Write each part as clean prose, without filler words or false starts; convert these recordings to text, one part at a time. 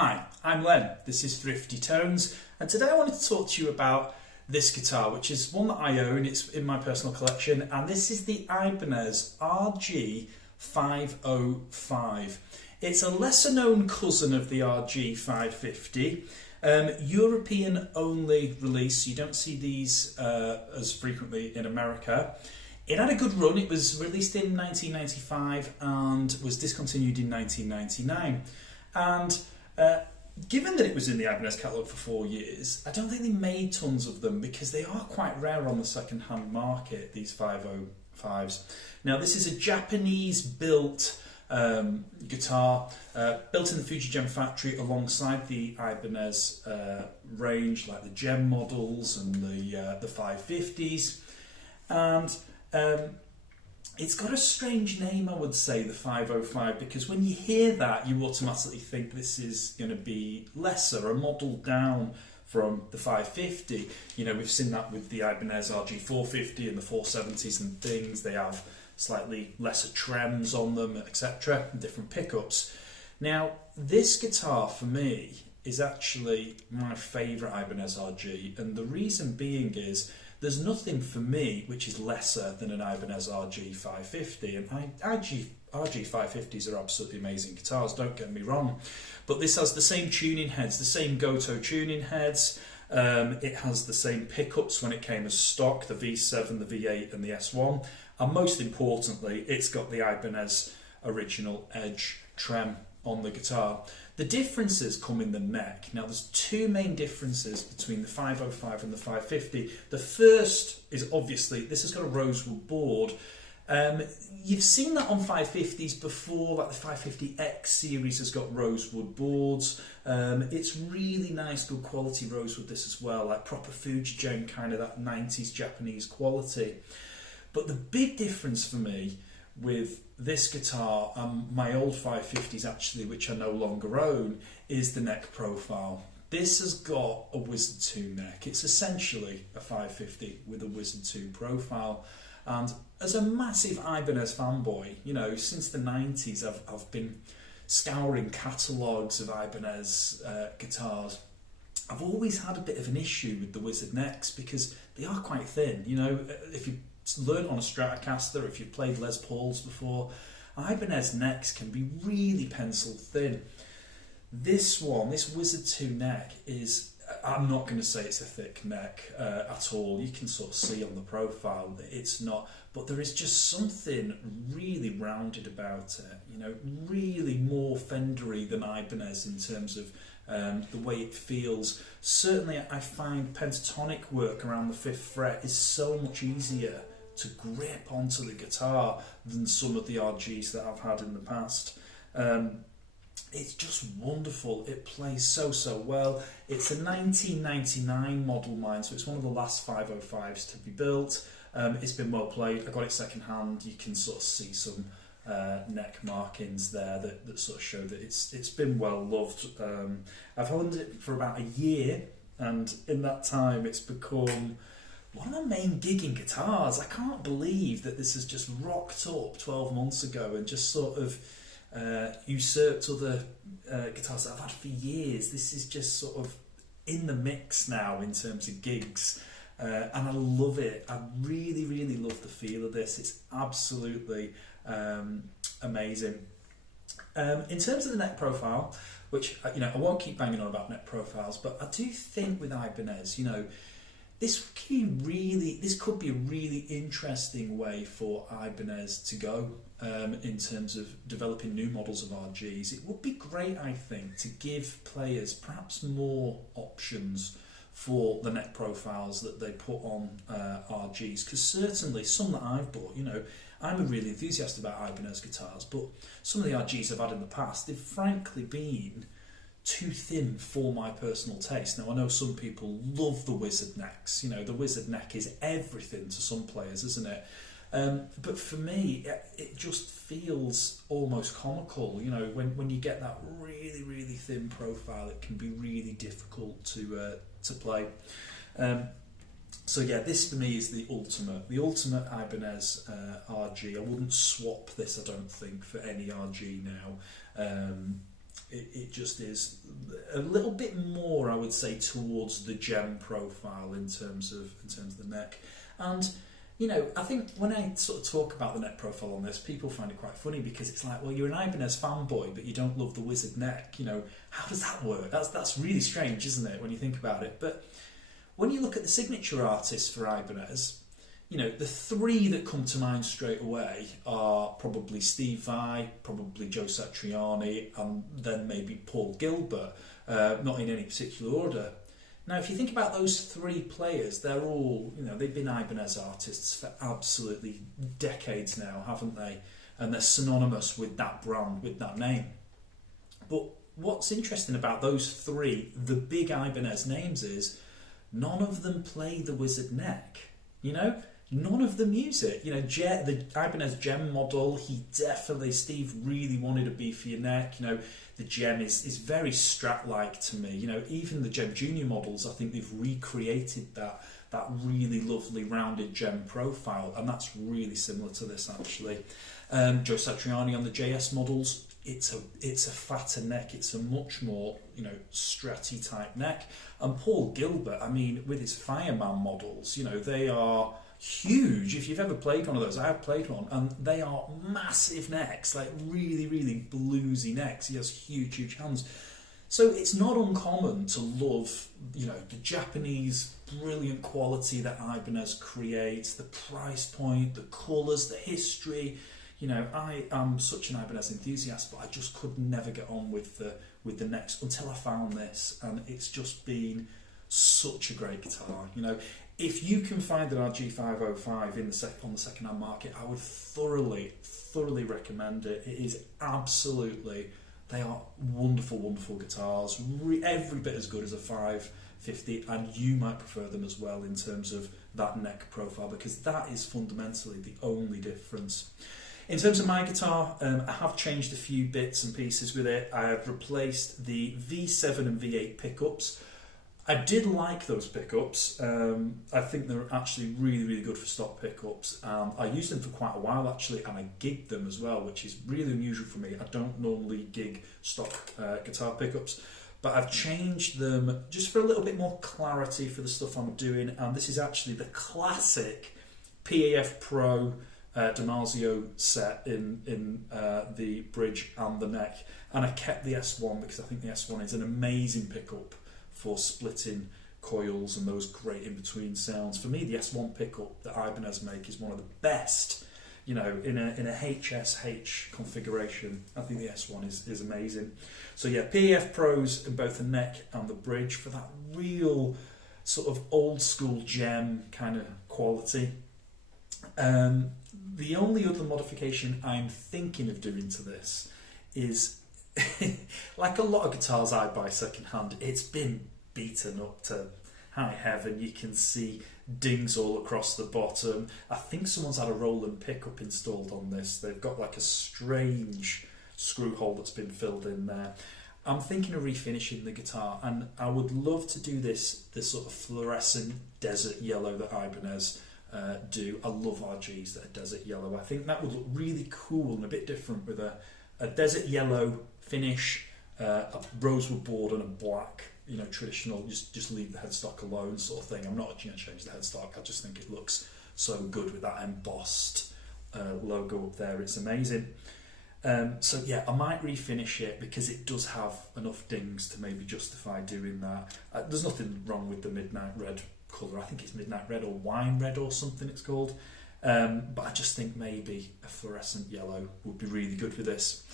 Hi, I'm Len, this is Thrifty Tones, and today I wanted to talk to you about this guitar, which is one that I own, it's in my personal collection, and this is the Ibanez RG505. It's a lesser known cousin of the RG550, European only release, you don't see these as frequently in America. It had a good run, it was released in 1995 and was discontinued in 1999. And given that it was in the Ibanez catalogue for 4 years, I don't think they made tons of them because they are quite rare on the second-hand market, these 505s. Now, this is a Japanese-built guitar, built in the Fuji factory alongside the Ibanez range, like the Gem models and the 550s. And it's got a strange name, I would say, the 505, because when you hear that, you automatically think this is going to be lesser, a model down from the 550. You know, we've seen that with the Ibanez RG450 and the 470s and things. They have slightly lesser trems on them, etc., and different pickups. Now, this guitar, for me, is actually my favourite Ibanez RG, and the reason being is there's nothing for me which is lesser than an Ibanez RG550, and RG550s are absolutely amazing guitars, don't get me wrong, but this has the same tuning heads, the same Goto tuning heads, it has the same pickups when it came as stock, the V7, the V8 and the S1, and most importantly it's got the Ibanez original edge trem on the guitar. The differences come in the neck. Now there's two main differences between the 505 and the 550. The first is obviously this has got a rosewood board. You've seen that on 550s before, like the 550X series has got rosewood boards. It's really nice, good quality rosewood this as well, like proper Fuji kind of that 90s Japanese quality. But the big difference for me with this guitar and my old 550s actually, which I no longer own, is the neck profile. This has got a Wizard 2 neck. It's essentially a 550 with a Wizard 2 profile. And as a massive Ibanez fanboy, you know, since the 90s I've been scouring catalogues of Ibanez guitars. I've always had a bit of an issue with the Wizard necks because they are quite thin. You know, if you learned on a Stratocaster, if you've played Les Pauls before, Ibanez necks can be really pencil thin. This one, this Wizard 2 neck is, I'm not going to say it's a thick neck at all. You can sort of see on the profile that it's not, but there is just something really rounded about it, you know, really more Fendery than Ibanez in terms of the way it feels. Certainly I find pentatonic work around the 5th fret is so much easier to grip onto the guitar than some of the RGs that I've had in the past. It's just wonderful. It plays so well. It's a 1999 model mine, so it's one of the last 505s to be built. It's been well played. I got it second hand. You can sort of see some neck markings there that sort of show that it's been well loved. I've owned it for about a year, and in that time it's become one of my main gigging guitars. I can't believe that this has just rocked up 12 months ago and just sort of usurped other guitars that I've had for years. This is just sort of in the mix now in terms of gigs, and I love it. I really love the feel of this. It's absolutely amazing. In terms of the neck profile, which, you know, I won't keep banging on about neck profiles, but I do think with Ibanez, you know, this could be a really interesting way for Ibanez to go in terms of developing new models of RGs. It would be great, I think, to give players perhaps more options for the neck profiles that they put on RGs, because certainly some that I've bought, you know, I'm a really enthusiast about Ibanez guitars, but some of the RGs I've had in the past, they've frankly been too thin for my personal taste. Now I know some people love the Wizard necks, you know, the Wizard neck is everything to some players, isn't it? But for me it just feels almost comical, you know, when you get that really thin profile, it can be really difficult to play. So yeah, this for me is the ultimate Ibanez RG. I wouldn't swap this, I don't think, for any RG now. it just is a little bit more, I would say, towards the gem profile in terms of the neck. And I think when I sort of talk about the neck profile on this, people find it quite funny because it's like, well, you're an Ibanez fanboy, but you don't love the wizard neck. How does that work? That's really strange, isn't it, when you think about it? But when you look at the signature artists for Ibanez, the three that come to mind straight away are probably Steve Vai, probably Joe Satriani, and then maybe Paul Gilbert, not in any particular order. Now, if you think about those three players, they're all, they've been Ibanez artists for absolutely decades now, haven't they? And they're synonymous with that brand, with that name. But what's interesting about those three, the big Ibanez names, is none of them play the wizard neck. None of them use it. The Ibanez Gem model, Steve really wanted a beefier neck. The Gem is very Strat-like to me. Even the Gem Junior models, I think they've recreated that really lovely rounded Gem profile, and that's really similar to this actually. Joe Satriani on the JS models, it's a fatter neck. It's a much more Stratty type neck. And Paul Gilbert, with his Fireman models, they are huge. If you've ever played one of those, I have played one, and they are massive necks, like really, really bluesy necks. He has huge hands. So it's not uncommon to love, the Japanese brilliant quality that Ibanez creates, the price point, the colours, the history. I am such an Ibanez enthusiast, but I just could never get on with the necks until I found this, and it's just been such a great guitar. If you can find an RG505 on the second-hand market, I would thoroughly recommend it. It is absolutely, they are wonderful guitars, every bit as good as a 550, and you might prefer them as well in terms of that neck profile, because that is fundamentally the only difference. In terms of my guitar, I have changed a few bits and pieces with it. I have replaced the V7 and V8 pickups. I did like those pickups. I think they're actually really good for stock pickups. I used them for quite a while actually, and I gigged them as well, which is really unusual for me. I don't normally gig stock guitar pickups, but I've changed them just for a little bit more clarity for the stuff I'm doing. And this is actually the classic PAF Pro Damasio set in the bridge and the neck. And I kept the S1 because I think the S1 is an amazing pickup for splitting coils and those great in-between sounds. For me, the S1 pickup that Ibanez make is one of the best, in a HSH configuration. I think the S1 is amazing. So yeah, PAF Pros in both the neck and the bridge for that real sort of old school gem kind of quality. The only other modification I'm thinking of doing to this is like a lot of guitars I buy second hand, it's been beaten up to high heaven. You can see dings all across the bottom. I think someone's had a Roland pickup installed on this. They've got like a strange screw hole that's been filled in there. I'm thinking of refinishing the guitar, and I would love to do this sort of fluorescent desert yellow that Ibanez do. I love RGs that are desert yellow. I think that would look really cool and a bit different with a desert yellow finish, a rosewood board and a black, traditional, just leave the headstock alone sort of thing. I'm not going to change the headstock. I just think it looks so good with that embossed logo up there. It's amazing. So yeah, I might refinish it because it does have enough dings to maybe justify doing that. There's nothing wrong with the midnight red colour. I think it's midnight red or wine red or something it's called. But I just think maybe a fluorescent yellow would be really good with this.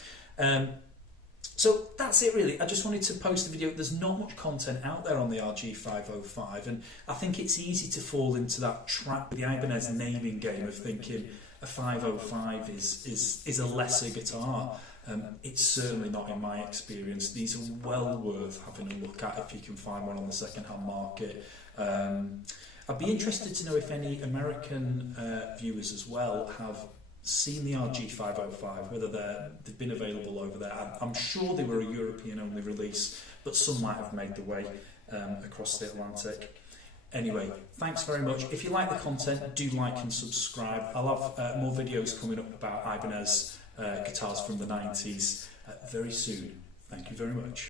So that's it really. I just wanted to post the video. There's not much content out there on the RG505, and I think it's easy to fall into that trap, the Ibanez naming game of thinking a 505 is a lesser guitar. It's certainly not in my experience. These are well worth having a look at if you can find one on the second-hand market. I'd be interested to know if any American viewers as well have seen the RG505, whether they've been available over there. I'm sure they were a European-only release, but some might have made their way across the Atlantic. Anyway, thanks very much. If you like the content, do like and subscribe. I'll have more videos coming up about Ibanez guitars from the 90s very soon. Thank you very much.